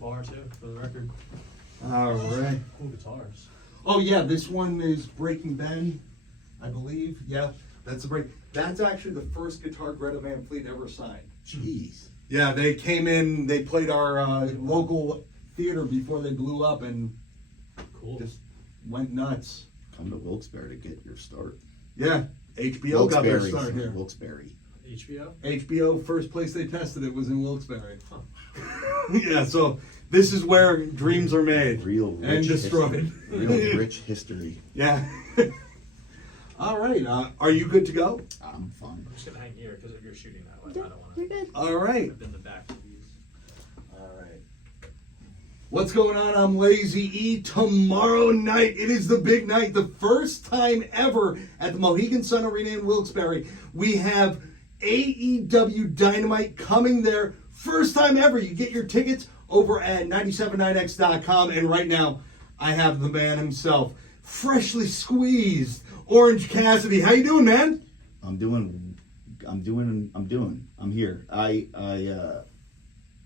bar too, for the record. All right. Cool guitars. Oh yeah, this one is Breaking Ben, I believe. Yeah, that's a break. That's actually the first guitar Greta Van Fleet ever signed. Jeez. Yeah, they came in. They played our local theater before they blew up, and Cool. just went nuts. Come to Wilkes-Barre to get your start. Yeah, HBO got their start here. Wilkes-Barre. HBO? HBO, first place they tested it was in Wilkes-Barre. Huh. Yeah, so this is where dreams are made Real rich and destroyed. History. Real rich history. Yeah. All right, are you good to go? I'm fine. I'm just gonna hang here because you're shooting that way. I don't want You're to. good. All right. I've been the back of these. All right. What's going on? I'm Lazy E. Tomorrow night, it is the big night. The first time ever at the Mohegan Sun Arena in Wilkes-Barre. We have AEW Dynamite coming there. First time ever. You get your tickets over at 979x.com. And right now, I have the man himself, freshly squeezed, Orange Cassidy. How you doing, man? I'm here.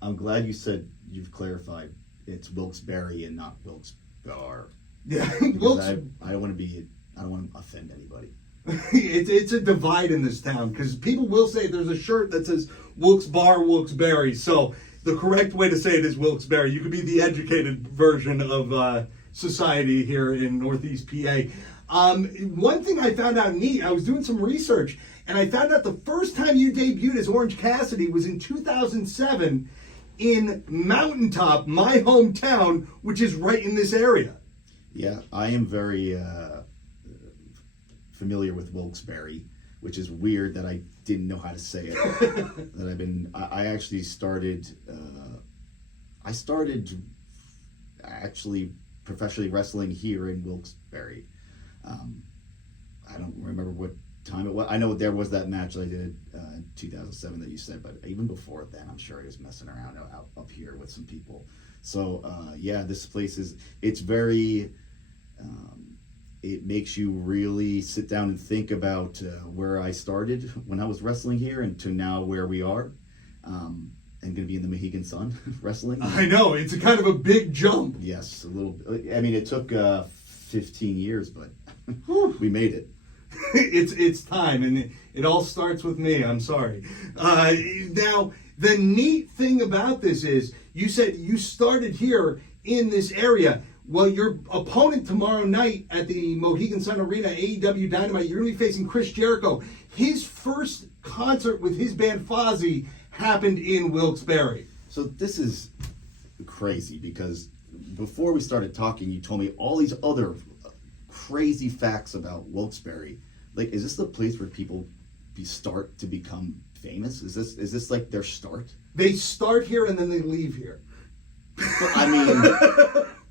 I'm glad you said you've clarified it's Wilkes-Barre and not Wilkes-Barre. Yeah. Because I don't want to offend anybody. It's a divide in this town because people will say there's a shirt that says Wilkes-Barre, Wilkes-Barre. So the correct way to say it is Wilkes-Barre. You could be the educated version of society here in Northeast PA. One thing I found out neat, I was doing some research, and I found out the first time you debuted as Orange Cassidy was in 2007 in Mountaintop, my hometown, which is right in this area. Yeah, I am very familiar with Wilkes-Barre, which is weird that I didn't know how to say it. I actually started, actually professionally wrestling here in Wilkes-Barre. I don't remember what time it was. I know there was that match that I did in 2007 that you said, but even before then, I'm sure I was messing around out up here with some people. So yeah, this place it's very, it makes you really sit down and think about where I started when I was wrestling here and to now where we are. And going to be in the Mohegan Sun wrestling. I know, it's a kind of a big jump. Yes, a little bit. I mean, it took 15 years, but we made it. It's time, and it all starts with me. I'm sorry. Now, the neat thing about this is you said you started here in this area. Well, your opponent tomorrow night at the Mohegan Sun Arena, AEW Dynamite, you're going to be facing Chris Jericho. His first concert with his band Fozzy happened in Wilkes-Barre. So this is crazy because before we started talking, you told me all these other crazy facts about Wilkes-Barre. Like, is this the place where people start to become famous? Is this like their start? They start here and then they leave here. But, I mean,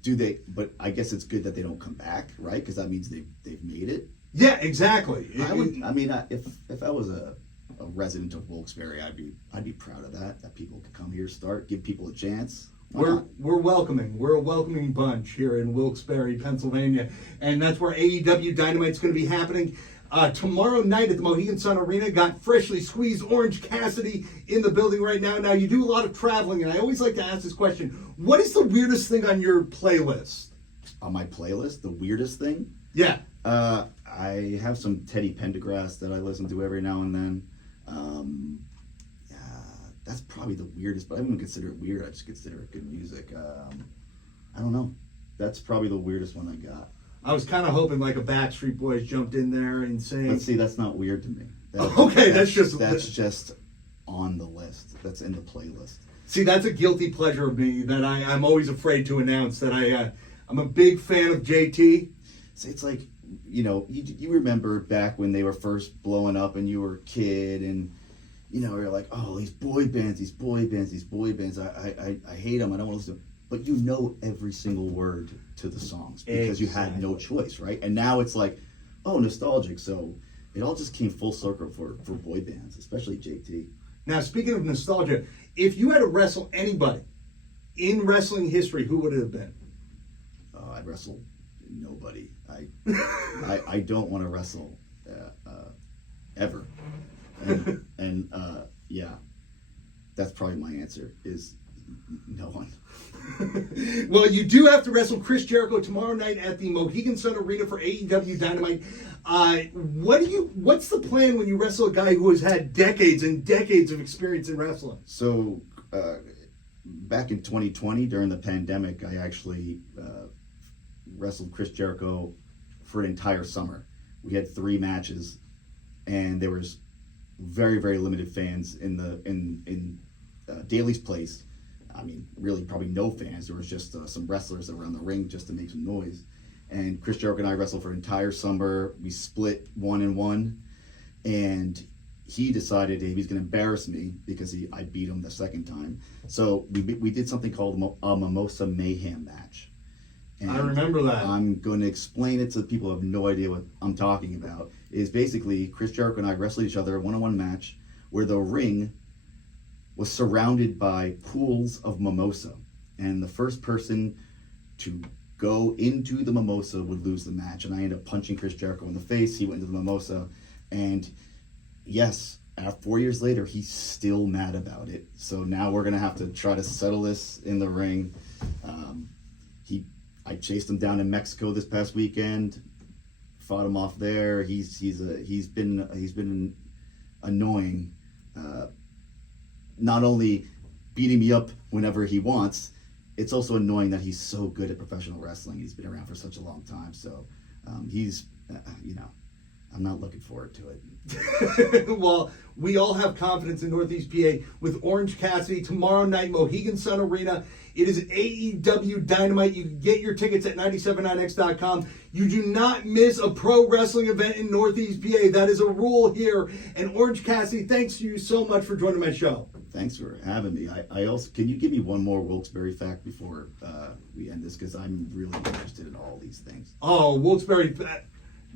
do they? But I guess it's good that they don't come back, right? Because that means they've made it. Yeah, exactly. If I was a resident of Wilkes-Barre, I'd be proud of that. That people could come here, give people a chance. We're welcoming. We're a welcoming bunch here in Wilkes-Barre, Pennsylvania, and that's where AEW Dynamite's going to be happening tomorrow night at the Mohegan Sun Arena. Got freshly squeezed Orange Cassidy in the building right now. Now you do a lot of traveling, and I always like to ask this question: what is the weirdest thing on your playlist? On my playlist, the weirdest thing? Yeah. I have some Teddy Pendergrass that I listen to every now and then. That's probably the weirdest, but I wouldn't consider it weird. I just consider it good music. I don't know. That's probably the weirdest one I got. I was kind of hoping like a Backstreet Boys jumped in there and sang. But see, that's not weird to me. That's just on the list. That's in the playlist. See, that's a guilty pleasure of me that I'm always afraid to announce that I'm a big fan of JT. So it's like, you remember back when they were first blowing up and you were a kid and, you're like, oh, these boy bands. I hate them. I don't want to listen to them. But you know every single word to the songs because you had no choice, right? And now it's like, oh, nostalgic. So it all just came full circle for boy bands, especially JT. Now, speaking of nostalgia, if you had to wrestle anybody in wrestling history, who would it have been? I'd wrestle nobody. I don't want to wrestle ever. And yeah, that's probably my answer is no one. Well, you do have to wrestle Chris Jericho tomorrow night at the Mohegan Sun Arena for AEW Dynamite. What's the plan when you wrestle a guy who has had decades and decades of experience in wrestling? So, back in 2020, during the pandemic, I actually wrestled Chris Jericho for an entire summer. We had 3 matches, and there was very, very limited fans in Daly's place. I mean, really, probably no fans. There was just some wrestlers that were on the ring just to make some noise. And Chris Jericho and I wrestled for an entire summer. We split 1-1, and he decided he was going to embarrass me because I beat him the second time. So we did something called a Mimosa Mayhem match. And I remember that. I'm going to explain it to the people who have no idea what I'm talking about. It is basically Chris Jericho and I wrestled each other, a 1-on-1 match, where the ring was surrounded by pools of mimosa. And the first person to go into the mimosa would lose the match. And I ended up punching Chris Jericho in the face. He went into the mimosa. And yes, 4 years later, he's still mad about it. So now we're going to have to try to settle this in the ring. I chased him down in Mexico this past weekend, fought him off there. He's been annoying, not only beating me up whenever he wants. It's also annoying that he's so good at professional wrestling. He's been around for such a long time, so he's I'm not looking forward to it. Well, we all have confidence in Northeast PA with Orange Cassidy tomorrow night, Mohegan Sun Arena. It is AEW Dynamite. You can get your tickets at 979x.com. You do not miss a pro wrestling event in Northeast PA. That is a rule here. And Orange Cassidy, thanks to you so much for joining my show. Thanks for having me. I also, can you give me one more Wilkes-Barre fact before we end this? Because I'm really interested in all these things. Oh, Wilkes-Barre.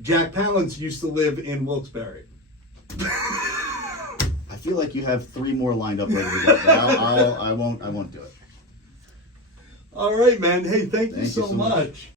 Jack Palance used to live in Wilkes-Barre. I feel like you have 3 more lined up ready to go. But I won't do it. All right, man. Hey, thank you so much. much.